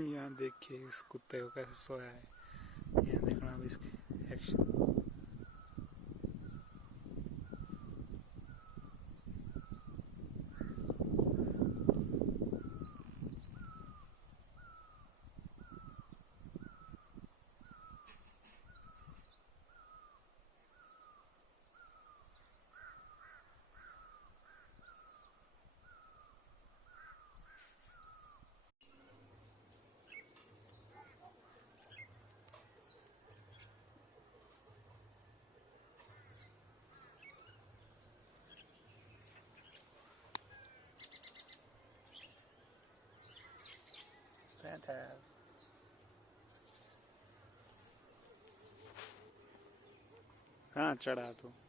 यहाँ देखिए इस कुत्ते को कैसे सोया है। यहाँ देखना अब इसके एक्शन। कहाँ चढ़ा तू?